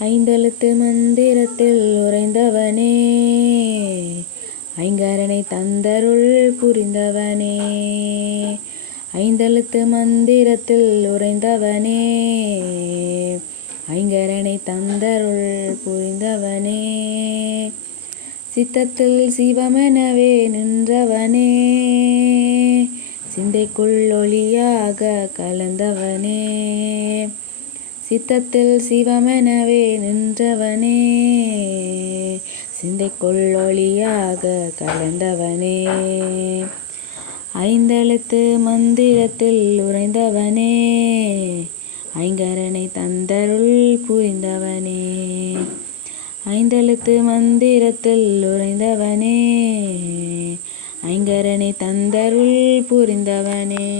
ஐந்தெழுத்து மந்திரத்தில் உறைந்தவனே. ஐங்கரனை தந்தருள் புரிந்தவனே. ஐந்தெழுத்து மந்திரத்தில் உறைந்தவனே. ஐங்கரனை தந்தருள் புரிந்தவனே. சித்தத்தில் சிவமெனவே நின்றவனே. சிந்தைக்குள் ஒளியாக கலந்தவனே. சித்தத்தில் சிவமெனவே நின்றவனே. சிந்தைக்குள் ஒளியாக கலந்தவனே. ஐந்தெழுத்து மந்திரத்தில் உறைந்தவனே. ஐங்கரனை தந்தருள் புரிந்தவனே. ஐந்தெழுத்து மந்திரத்தில் உறைந்தவனே. ஐங்கரனை தந்தருள் புரிந்தவனே.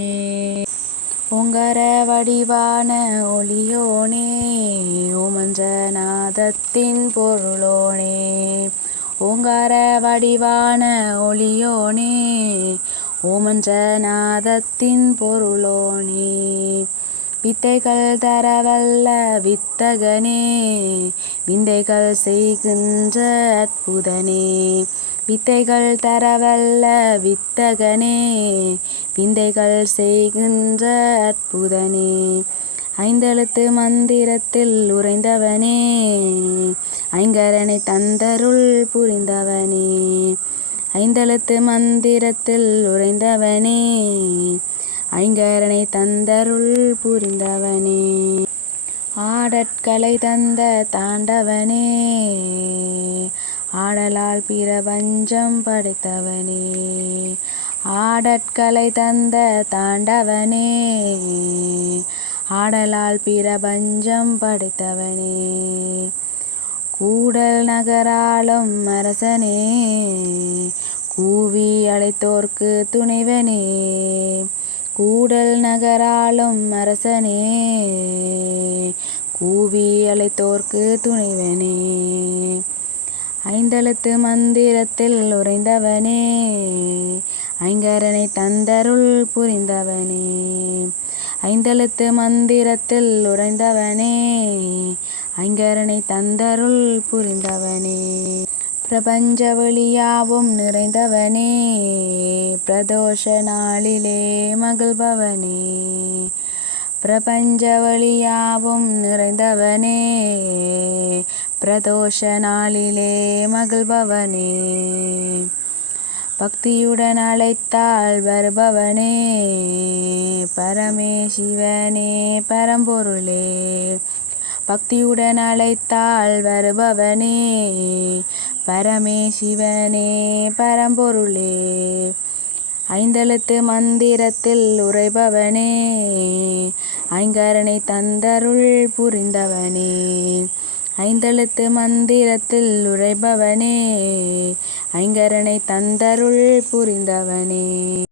ஓங்கார வடிவான ஒளியோனே ஓமன்ற நாதத்தின் பொருளோனே. ஓங்கார வடிவான ஒளியோனே ஓமன்ற நாதத்தின் பொருளோனே. வித்தைகள் தரவல்ல வித்தகனே விந்தைகள் செய்கின்ற அற்புதனே. வித்தைகள் தரவல்ல வித்தகனே விந்தைகள் செய்கின்ற அற்புதனே. ஐந்தெழுத்து மந்திரத்தில் உறைந்தவனே ஐங்கரனை தந்தருள் புரிந்தவனே. ஐந்தெழுத்து மந்திரத்தில் உறைந்தவனே ஐங்கரனை தந்தருள் புரிந்தவனே. ஆடற்கலை தந்த தாண்டவனே. ஆடலால் பிரபஞ்சம் படைத்தவனே. ஆடற்களை தந்த தாண்டவனே. ஆடலால் பிரபஞ்சம் படைத்தவனே. கூடல் நகராளும் அரசனே. கூவி அழைத்தோர்க்கு துணைவனே. கூடல் நகராளும் அரசனே. கூவி அழைத்தோர்க்கு துணைவனே. ஐந்தெழுத்து மந்திரத்தில் உறைந்தவனே ஐங்கரனை தந்தருள் புரிந்தவனே. ஐந்தெழுத்து மந்திரத்தில் உறைந்தவனே ஐங்கரனை தந்தருள் புரிந்தவனே. பிரபஞ்ச வெளியாவும் நிறைந்தவனே பிரதோஷ நாளிலே மகிழ்பவனே. பிரபஞ்ச வழியாவும் நிறைந்தவனே பிரதோஷ நாளிலே மகிழ்பவனே பக்தியுடன் அழைத்தால் வருபவனே பரமேசிவனே பரம்பொருளே பக்தியுடன் அழைத்தால் வருபவனே பரமேசிவனே பரம்பொருளே ஐந்தெழுத்து மந்திரத்தில் உறைபவனே ஐங்கரனை தந்தருள் புரிந்தவனே. ஐந்தெழுத்து மந்திரத்தில் உறைபவனே ஐங்கரனை தந்தருள் புரிந்தவனே.